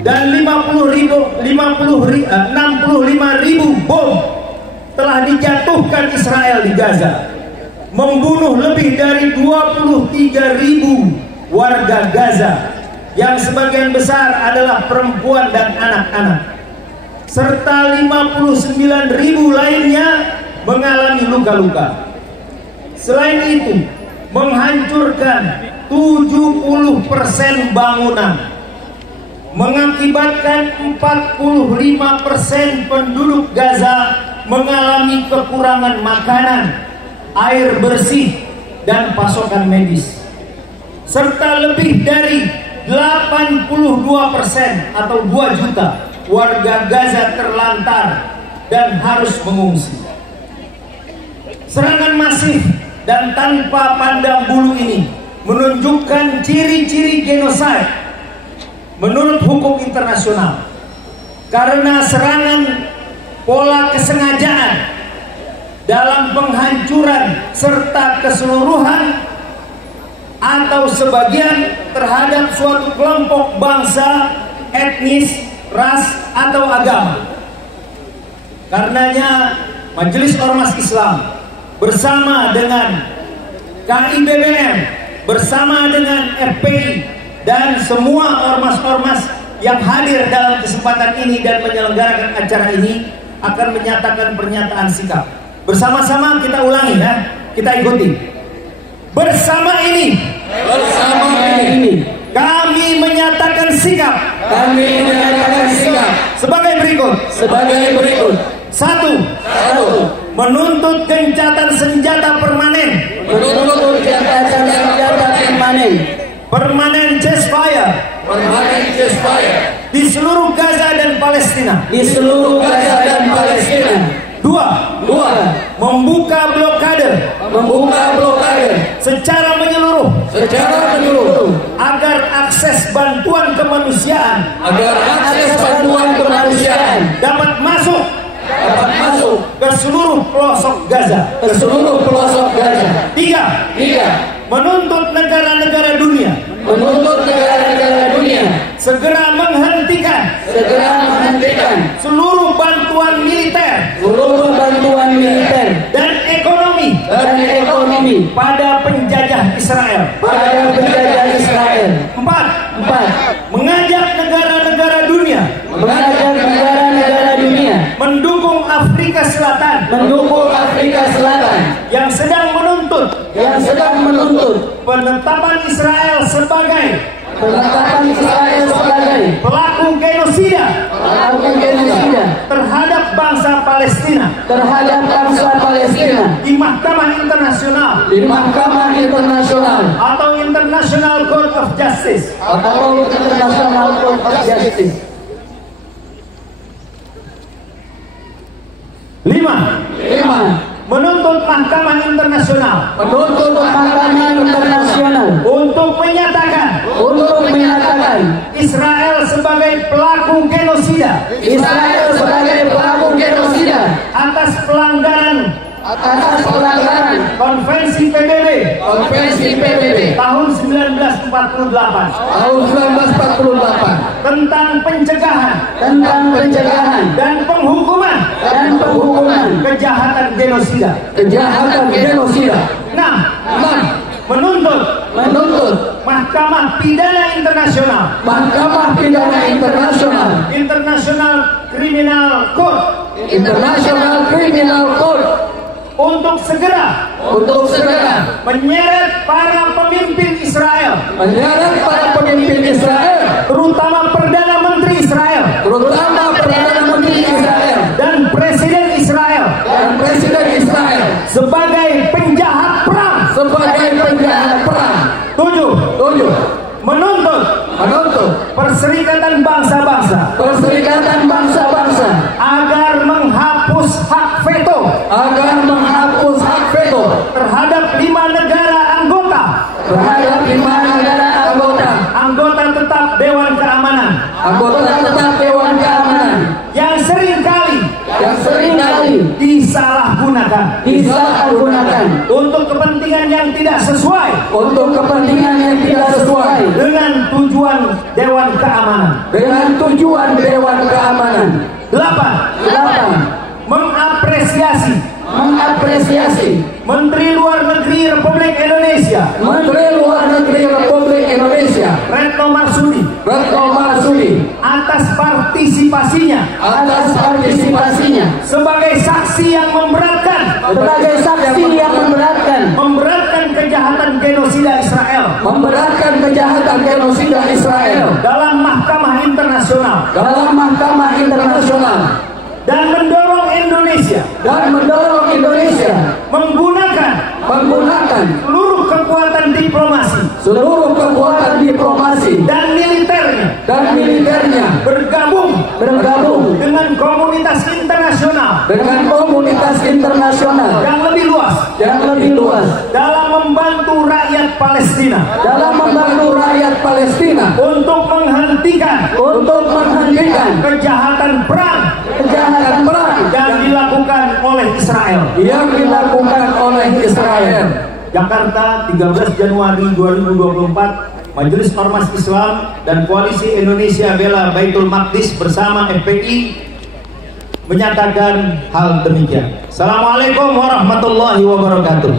Dan 65.000 bom telah dijatuhkan Israel di Gaza, membunuh lebih dari 23.000 warga Gaza, yang sebagian besar adalah perempuan dan anak-anak, serta 59.000 lainnya mengalami luka-luka. Selain itu, menghancurkan 70% bangunan, mengakibatkan 45% penduduk Gaza mengalami kekurangan makanan, air bersih, dan pasokan medis, serta lebih dari 82% atau 2 juta warga Gaza terlantar dan harus mengungsi. Serangan masif dan tanpa pandang bulu ini menunjukkan ciri-ciri genosida menurut hukum internasional, karena serangan pola kesengajaan dalam penghancuran serta keseluruhan atau sebagian terhadap suatu kelompok bangsa, etnis, ras, atau agama. Karenanya Majelis Ormas Islam bersama dengan KIBBM, bersama dengan FPI, dan semua ormas-ormas yang hadir dalam kesempatan ini dan menyelenggarakan acara ini akan menyatakan pernyataan sikap. Bersama-sama kita ulangi ya, kita ikuti. Bersama ini kami menyatakan sikap. Sebagai berikut. 1. Menuntut gencatan senjata permanen. Permanen ceasefire di seluruh Gaza dan Palestina. 2. Membuka blokade secara menyeluruh agar akses bantuan kemanusiaan dapat masuk ke seluruh pelosok Gaza. 3. Menuntut negara-negara dunia segera menghentikan seluruh bantuan militer dan ekonomi pada penjajah Israel. 4. Mengajak negara-negara dunia mendukung Afrika Selatan yang sedang menuntut penetapan Israel sebagai pelaku genosida terhadap bangsa Palestina di Mahkamah Internasional atau International Court of Justice. 5. Menuntut Mahkamah Internasional untuk menyatakan Israel sebagai pelaku genosida atas pelanggaran Konvensi PBB tahun 1948 tentang pencegahan dan penghukuman kejahatan genosida. 6. Menuntut Mahkamah Pidana Internasional International Criminal Court untuk segera menyeret para pemimpin Israel, terutama Perdana Menteri Israel dan Presiden Israel sebagai Perserikatan Bangsa-Bangsa agar menghapus hak veto terhadap 5 negara anggota tetap Dewan Keamanan yang seringkali disalahgunakan untuk kepentingan yang tidak sesuai dengan tujuan Dewan Keamanan. 8. Mengapresiasi Menteri Luar Negeri Republik Indonesia Retno Marsudi atas partisipasinya sebagai saksi yang memberatkan kejahatan genosida Israel dalam Mahkamah Internasional dan mendorong Indonesia menggunakan seluruh kekuatan diplomasi dan militernya bergabung dengan komunitas internasional yang lebih luas dalam membantu rakyat Palestina untuk menghentikan kejahatan perang yang dilakukan oleh Israel. Jakarta, 13 Januari 2024, Majelis Ormas Islam dan Koalisi Indonesia Bela Baitul Maqdis bersama FPI menyatakan hal demikian. Assalamualaikum warahmatullahi wabarakatuh.